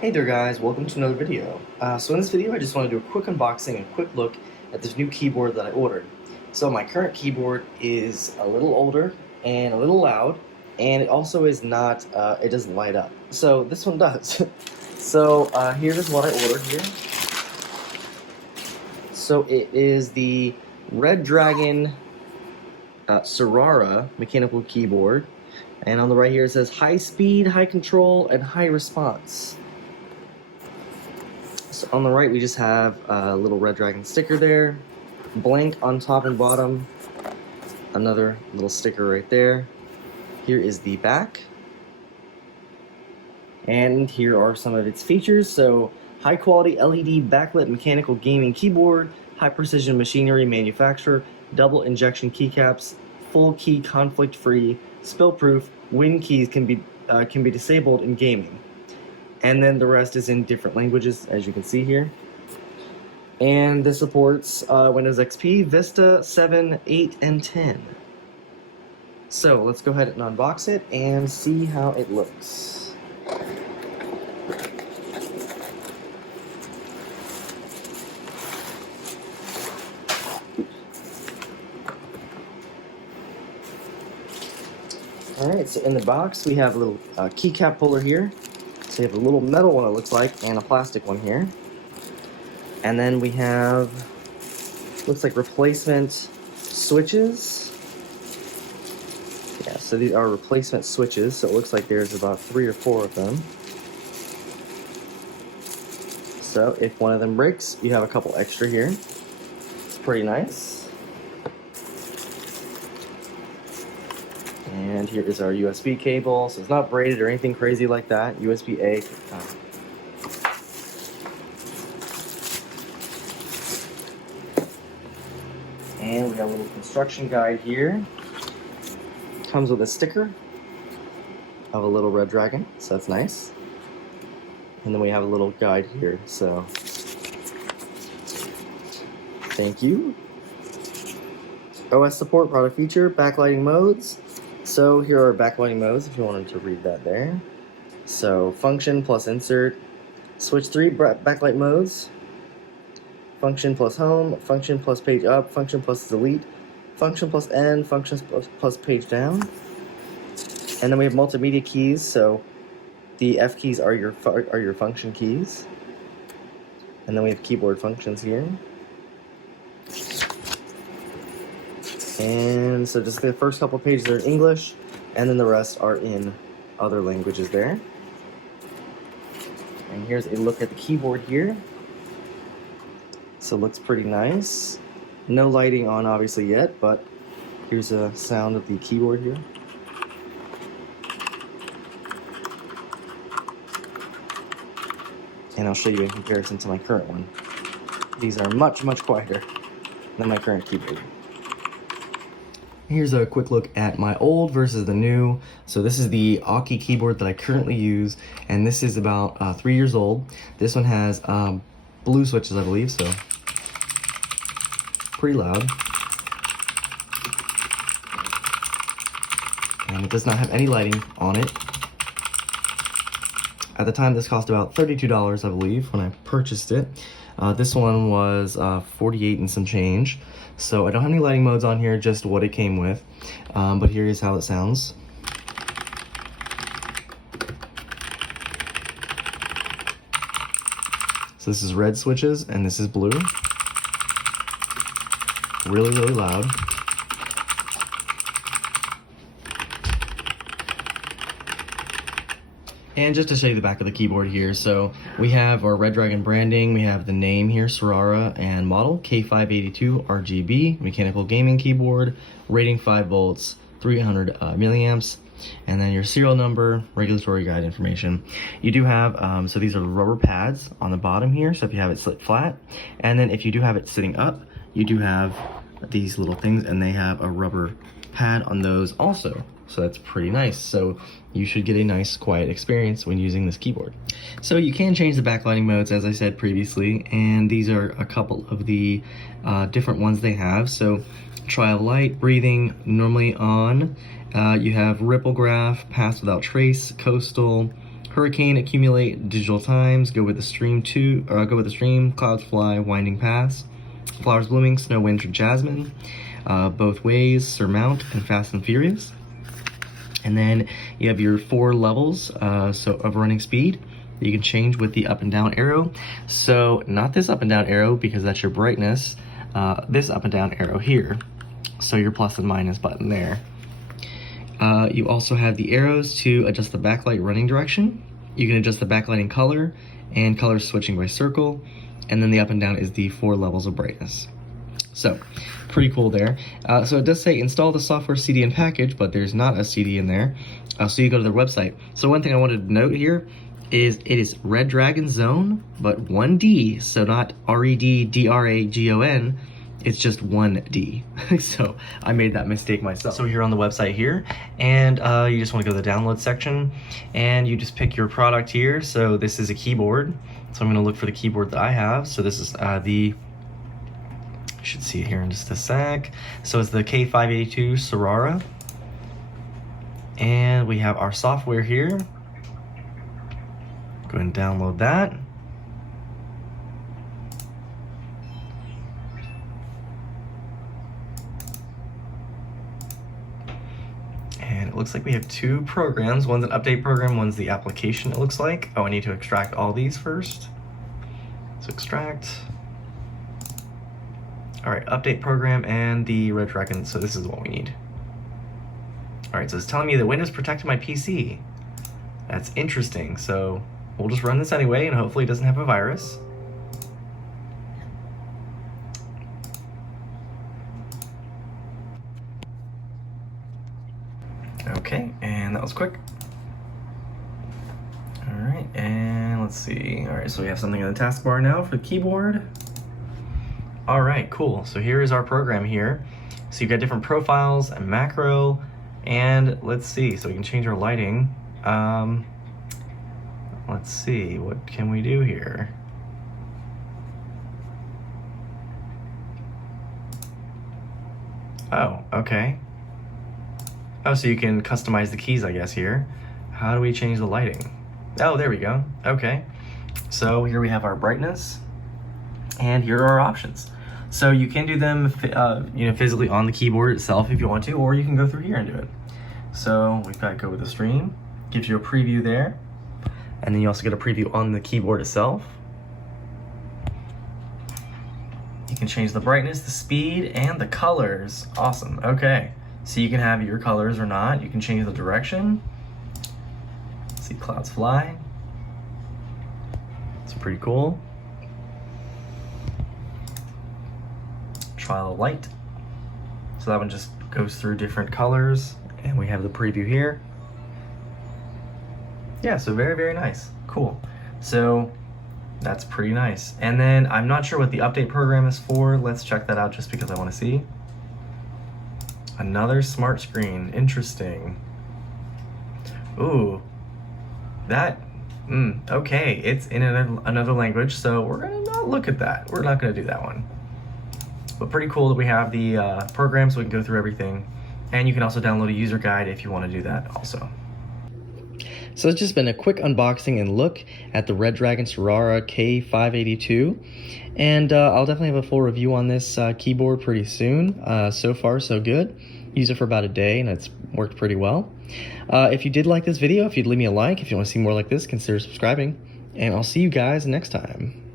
Hey there guys, welcome to another video. So in this video I just want to do a quick unboxing and a quick look at this new keyboard that I ordered. So my current keyboard is a little older and a little loud, and it also is not, it doesn't light up. So this one does. So here's what I ordered here. So it is the Redragon Surara mechanical keyboard. And on the right here it says high speed, high control, and high response. So on the right we just have a little Redragon sticker there, blank on top and bottom, another little sticker right there. Here is the back, and here are some of its features. So high quality LED backlit mechanical gaming keyboard, high precision machinery manufacturer, double injection keycaps, full key conflict free, spill proof, win keys can be disabled in gaming. And then the rest is in different languages, as you can see here. And this supports Windows XP, Vista, 7, 8, and 10. So let's go ahead and unbox it and see how it looks. Alright, so in the box we have a little keycap puller here. So you have a little metal one, it looks like, and a plastic one here. And then we have, looks like replacement switches. Yeah, so these are replacement switches, so it looks like there's about 3 or 4 of them. So if one of them breaks, you have a couple extra here. It's pretty nice. And here is our USB cable, so it's not braided or anything crazy like that. USB-A. And we have a little construction guide here. Comes with a sticker of a little Redragon, so that's nice. And then we have a little guide here, so thank you. OS support, product feature, backlighting modes. So here are backlighting modes if you wanted to read that there. So function plus insert, switch 3 backlight modes, function plus home, function plus page up, function plus delete, function plus end, function plus page down. And then we have multimedia keys, so the F keys are your function keys. And then we have keyboard functions here. And so just the first couple pages are in English, and then the rest are in other languages there. And here's a look at the keyboard here. So it looks pretty nice. No lighting on obviously yet, but here's a sound of the keyboard here. And I'll show you in comparison to my current one. These are much, much quieter than my current keyboard. Here's a quick look at my old versus the new. So this is the Aki keyboard that I currently use, and this is about 3 years old. This one has blue switches, I believe, so pretty loud. And it does not have any lighting on it. At the time, this cost about $32, I believe, when I purchased it. This one was $48 and some change. So I don't have any lighting modes on here, just what it came with. But here is how it sounds. So this is red switches, and this is blue. Really, really loud. And just to show you the back of the keyboard here, so we have our Redragon branding, we have the name here, Surara, and model, K582 RGB, mechanical gaming keyboard, rating 5 volts, 300 milliamps, and then your serial number, regulatory guide information. You do have, so these are rubber pads on the bottom here, so if you have it sit flat, and then if you do have it sitting up, you do have these little things, and they have a rubber pad on those also. So that's pretty nice. So you should get a nice quiet experience when using this keyboard. So you can change the backlighting modes, as I said previously, and these are a couple of the different ones they have. So trial light, breathing, normally on. You have ripple graph, pass without trace, coastal, hurricane, accumulate, digital times, go with the stream, clouds fly, winding pass, flowers blooming, snow, winter, jasmine, both ways, surmount, and fast and furious. And then you have your 4 levels of running speed. You can change with the up and down arrow. So not this up and down arrow because that's your brightness, this up and down arrow here. So your plus and minus button there. You also have the arrows to adjust the backlight running direction. You can adjust the backlighting color and color switching by circle. And then the up and down is the 4 levels of brightness. So pretty cool there. So it does say install the software CD and package, but there's not a CD in there. So you go to their website. So one thing I wanted to note here is it is Redragon Zone, but 1D, so not REDDRAGON. It's just 1D. So I made that mistake myself. So here on the website here, and you just want to go to the download section, and you just pick your product here. So this is a keyboard. So I'm going to look for the keyboard that I have. So this is you should see it here in just a sec. So it's the K582 Surara. And we have our software here. Go ahead and download that. And it looks like we have 2 programs. One's an update program, one's the application, it looks like. Oh, I need to extract all these first. So extract. All right, update program and the Redragon, so this is what we need. All right, so it's telling me that Windows protected my PC. That's interesting, so we'll just run this anyway and hopefully it doesn't have a virus. Okay, and that was quick. All right, and let's see. All right, so we have something in the taskbar now for the keyboard. All right, cool. So here is our program here. So you've got different profiles and macro, and let's see. So we can change our lighting. Let's see, what can we do here? Oh, okay. Oh, so you can customize the keys, I guess, here. How do we change the lighting? Oh, there we go. Okay. So here we have our brightness, and here are our options. So you can do them physically on the keyboard itself if you want to, or you can go through here and do it. So we've got go with the stream, gives you a preview there, and then you also get a preview on the keyboard itself. You can change the brightness, the speed, and the colors. Awesome, okay. So you can have your colors or not. You can change the direction. See clouds fly. It's pretty cool. Trial light. So that one just goes through different colors, and we have the preview here. Yeah, so very, very nice. Cool. So that's pretty nice. And then I'm not sure what the update program is for. Let's check that out just because I want to see. Another smart screen. Interesting. Ooh. That, okay. It's in another language, so we're going to not look at that. We're not going to do that one. But pretty cool that we have the program so we can go through everything. And you can also download a user guide if you want to do that also. So it's just been a quick unboxing and look at the Redragon Surara K582. And I'll definitely have a full review on this keyboard pretty soon. So far, so good. Used it for about a day and it's worked pretty well. If you did like this video, if you'd leave me a like, if you want to see more like this, consider subscribing. And I'll see you guys next time.